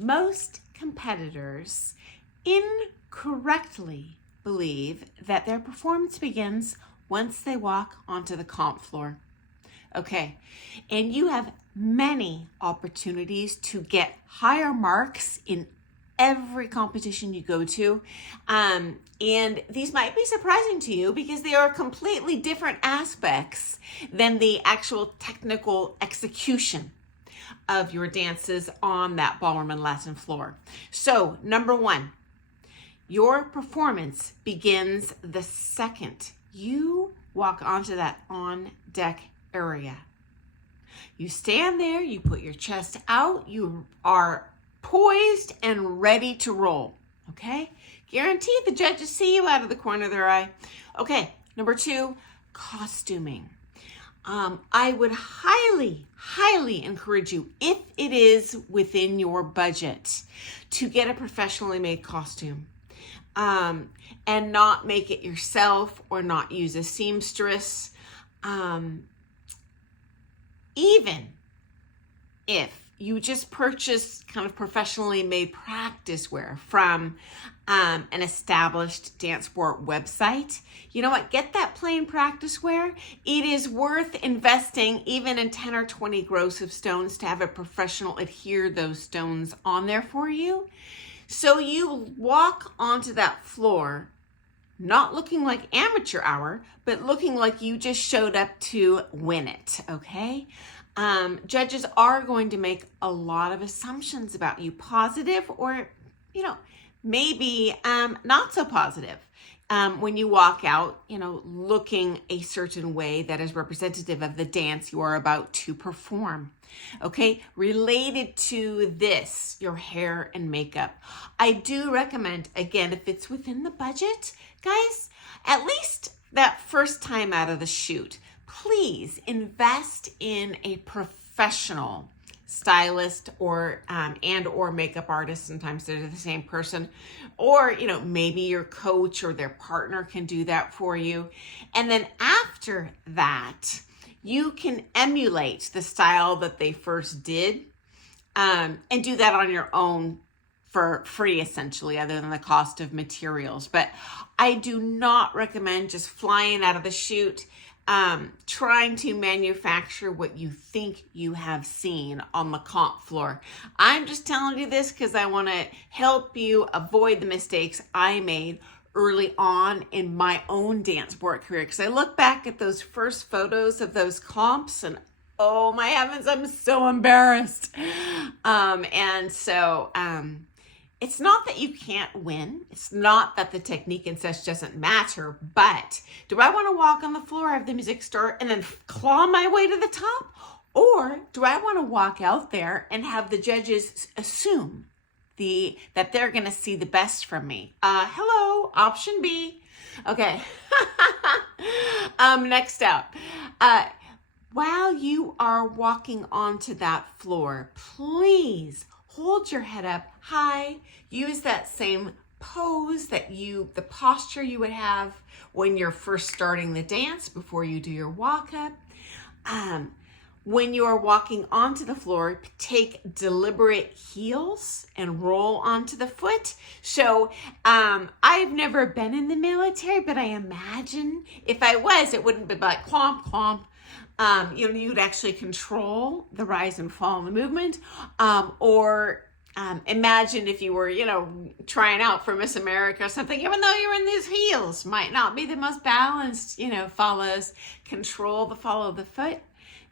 Most competitors incorrectly believe that their performance begins once they walk onto the comp floor. Okay, and you have many opportunities to get higher marks in every competition you go to. And these might be surprising to you because they are completely different aspects than the actual technical execution of your dances on that ballroom and Latin floor. So, number one, your performance begins the second you walk onto that on-deck area. You stand there, you put your chest out, you are poised and ready to roll, okay? Guaranteed the judges see you out of the corner of their eye. Okay, number two, costuming. I would highly encourage you, if it is within your budget, to get a professionally made costume. And not make it yourself or not use a seamstress. Even if you just purchase kind of professionally made practice wear from an established dance sport website, you know what? Get that plain practice wear. It is worth investing even in 10 or 20 gross of stones to have a professional adhere those stones on there for you. So you walk onto that floor not looking like amateur hour, but looking like you just showed up to win it, okay? Judges are going to make a lot of assumptions about you, positive or, maybe not so positive. When you walk out, looking a certain way that is representative of the dance you are about to perform. Okay, related to this, your hair and makeup. I do recommend, again, if it's within the budget, guys, at least that first time out of the shoot, please invest in a professional stylist or makeup artist. Sometimes they're the same person, or maybe your coach or their partner can do that for you. And then after that, you can emulate the style that they first did, and do that on your own for free, essentially, other than the cost of materials. But I do not recommend just flying out of the shoot, trying to manufacture what you think you have seen on the comp floor. I'm just telling you this because I want to help you avoid the mistakes I made early on in my own dance sport career. Because I look back at those first photos of those comps and oh my heavens, I'm so embarrassed. It's not that you can't win. It's not that the technique and such doesn't matter, but do I want to walk on the floor, have the music start, and then claw my way to the top? Or do I want to walk out there and have the judges assume that they're going to see the best from me? Hello, option B. Okay. Next up. While you are walking onto that floor, please hold your head up high. Use that same pose the posture you would have when you're first starting the dance before you do your walk up. When you are walking onto the floor, take deliberate heels and roll onto the foot. So I've never been in the military, but I imagine if I was, it wouldn't be like clomp, clomp. You'd actually control the rise and fall in the movement. Imagine if you were, trying out for Miss America or something, even though you're in these heels, might not be the most balanced, follow the foot.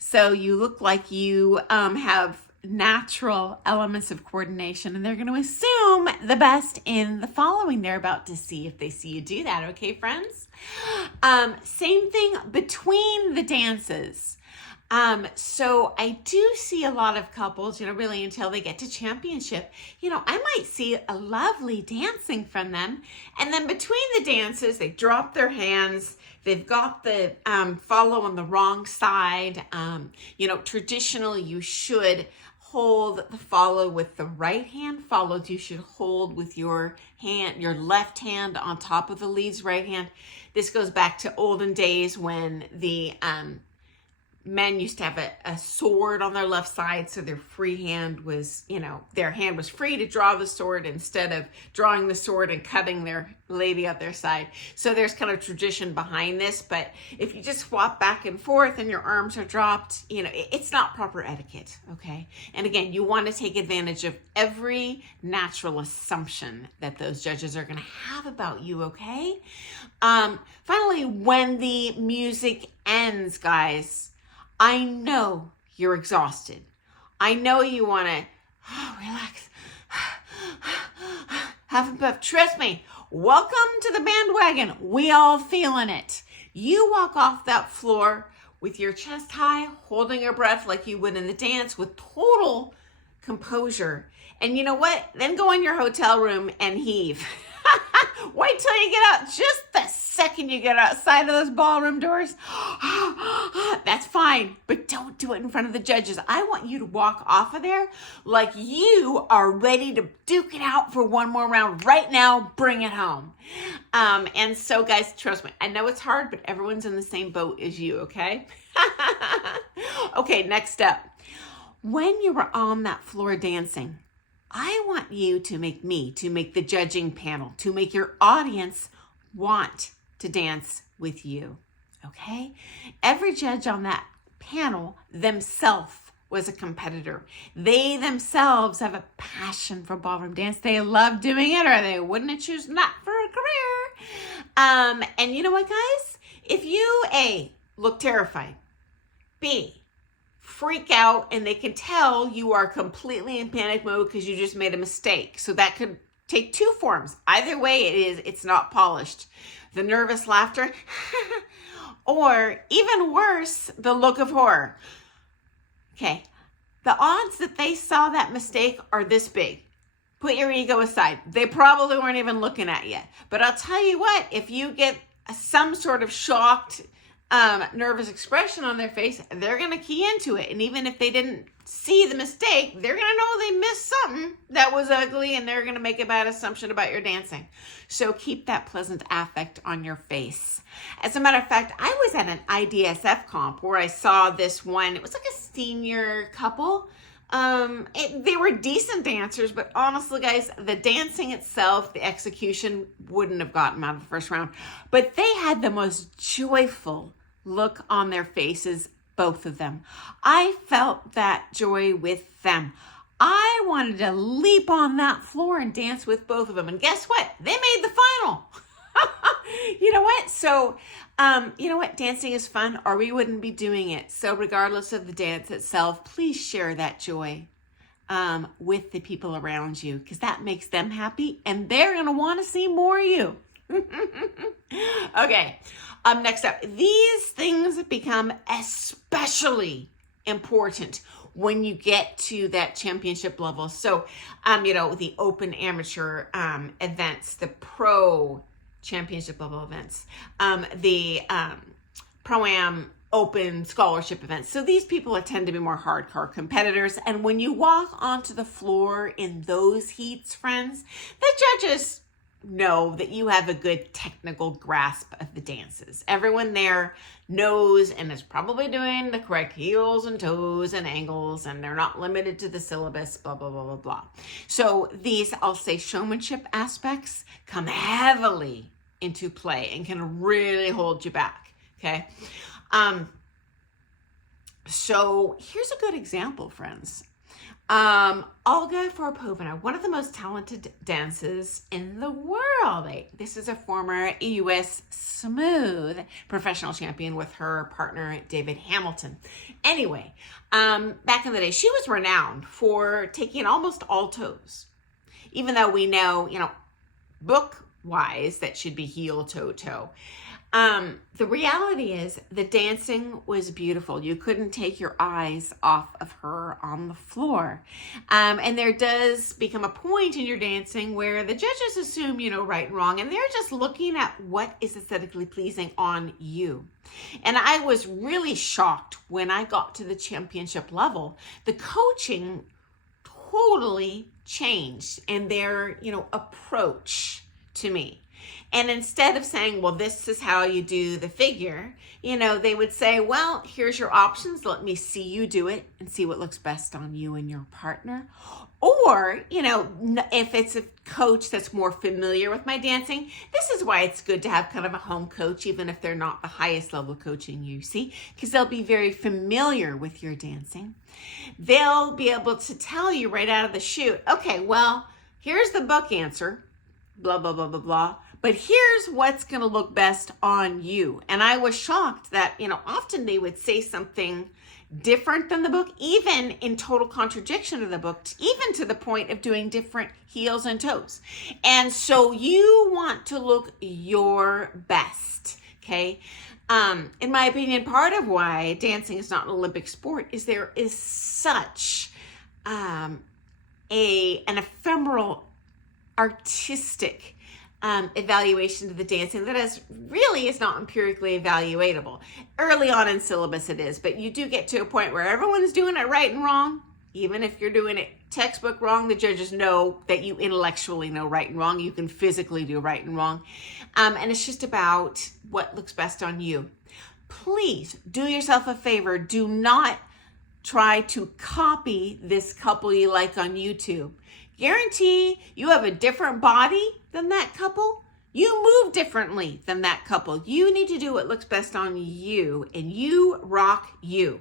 So you look like you have natural elements of coordination, and they're going to assume the best in the following they're about to see if they see you do that. Okay, friends? Same thing between the dances. So I do see a lot of couples, really until they get to championship, I might see a lovely dancing from them. And then between the dances, they drop their hands. They've got the follow on the wrong side. Traditionally you should hold the follow with the right hand followed. You should hold with your left hand on top of the lead's right hand. This goes back to olden days when the men used to have a sword on their left side, so their free hand was, their hand was free to draw the sword instead of drawing the sword and cutting their lady at their side. So there's kind of tradition behind this, but if you just swap back and forth and your arms are dropped, it's not proper etiquette, okay? And again, you want to take advantage of every natural assumption that those judges are going to have about you, okay? Finally, when the music ends, guys, I know you're exhausted. I know you want to relax, have a puff. Trust me, welcome to the bandwagon. We all feeling it. You walk off that floor with your chest high, holding your breath like you would in the dance with total composure. And you know what? Then go in your hotel room and heave. Wait till you get out. Just the second you get outside of those ballroom doors, that's fine, but don't do it in front of the judges. I want you to walk off of there like you are ready to duke it out for one more round right now. Bring it home. And so, guys, trust me, I know it's hard, but everyone's in the same boat as you, okay? Okay, next up. When you were on that floor dancing, I want you to make the judging panel, to make your audience want to dance with you, okay? Every judge on that panel themselves was a competitor. They themselves have a passion for ballroom dance. They love doing it, or they wouldn't choose not for a career. And you know what, guys? If you, A, look terrified, B, freak out, and they can tell you are completely in panic mode because you just made a mistake. So that could take two forms. Either way, it's not polished. The nervous laughter, or even worse, the look of horror. Okay, the odds that they saw that mistake are this big. Put your ego aside. They probably weren't even looking at you. But I'll tell you what, if you get some sort of shocked, nervous expression on their face, they're going to key into it. And even if they didn't see the mistake, they're going to know they missed something that was ugly, and they're going to make a bad assumption about your dancing. So keep that pleasant affect on your face. As a matter of fact, I was at an IDSF comp where I saw this one. It was like a senior couple. They were decent dancers, but honestly, guys, the dancing itself, the execution wouldn't have gotten them out of the first round. But they had the most joyful look on their faces, both of them. I felt that joy with them. I wanted to leap on that floor and dance with both of them. And guess what? They made the final. You know what? So, you know what? Dancing is fun, or we wouldn't be doing it. So regardless of the dance itself, please share that joy with the people around you, because that makes them happy and they're going to want to see more of you. Okay, next up, these things become especially important when you get to that championship level. So, the open amateur events, the pro championship level events, the pro-am open scholarship events. So these people tend to be more hardcore competitors. And when you walk onto the floor in those heats, friends, the judges know that you have a good technical grasp of the dances. Everyone there knows and is probably doing the correct heels and toes and angles, and they're not limited to the syllabus, blah, blah, blah, blah, blah. So these, I'll say, showmanship aspects come heavily into play and can really hold you back, okay? So here's a good example, friends. Olga Farpovina, one of the most talented dancers in the world. This is a former U.S. smooth professional champion with her partner, David Hamilton. Anyway, back in the day, she was renowned for taking almost all toes. Even though we know, book-wise, that should be heel, toe, toe. The reality is the dancing was beautiful. You couldn't take your eyes off of her on the floor. And there does become a point in your dancing where the judges assume, right and wrong, and they're just looking at what is aesthetically pleasing on you. And I was really shocked when I got to the championship level. The coaching totally changed, and their, approach to me. And instead of saying, well, this is how you do the figure, they would say, well, here's your options. Let me see you do it and see what looks best on you and your partner. Or, if it's a coach that's more familiar with my dancing, this is why it's good to have kind of a home coach, even if they're not the highest level coaching you see, because they'll be very familiar with your dancing. They'll be able to tell you right out of the chute, okay, well, here's the book answer, blah, blah, blah, blah, blah. But here's what's going to look best on you. And I was shocked that, often they would say something different than the book, even in total contradiction of the book, even to the point of doing different heels and toes. And so you want to look your best, okay? In my opinion, part of why dancing is not an Olympic sport is there is such an ephemeral artistic evaluation of the dancing that is not empirically evaluatable. Early on in syllabus it is, but you do get to a point where everyone's doing it right and wrong. Even if you're doing it textbook wrong, the judges know that you intellectually know right and wrong. You can physically do right and wrong. And it's just about what looks best on you. Please do yourself a favor. Do not try to copy this couple you like on YouTube. Guarantee you have a different body than that couple. You move differently than that couple. You need to do what looks best on you, and you rock you.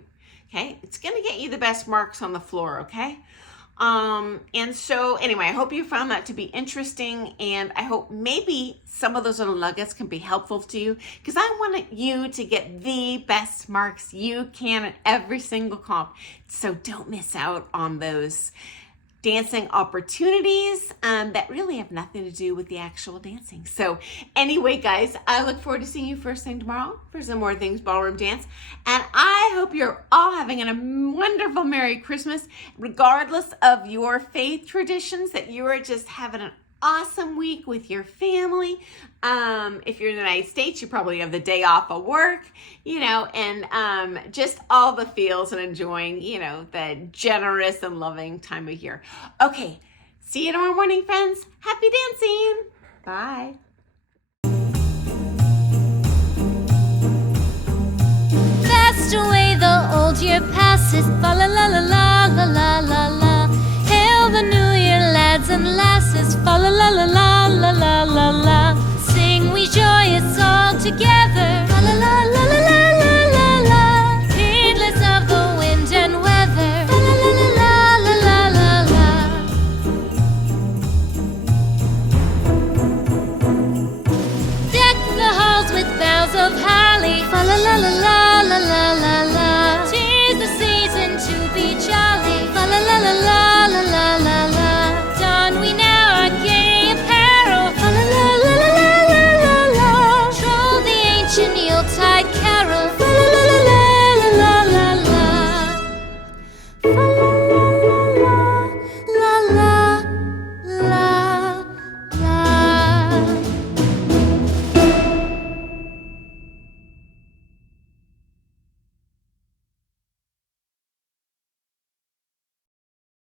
Okay? It's going to get you the best marks on the floor, okay? And so anyway, I hope you found that to be interesting, and I hope maybe some of those little nuggets can be helpful to you, because I want you to get the best marks you can at every single comp. So don't miss out on those dancing opportunities that really have nothing to do with the actual dancing. So anyway, guys, I look forward to seeing you first thing tomorrow for some more things ballroom dance. And I hope you're all having a wonderful Merry Christmas, regardless of your faith traditions, that you are just having an awesome week with your family. If you're in the United States, you probably have the day off of work, and just all the feels and enjoying, the generous and loving time of year. Okay, see you tomorrow morning, friends. Happy dancing. Bye. Fast away the old year passes, fa la la la la la la la la.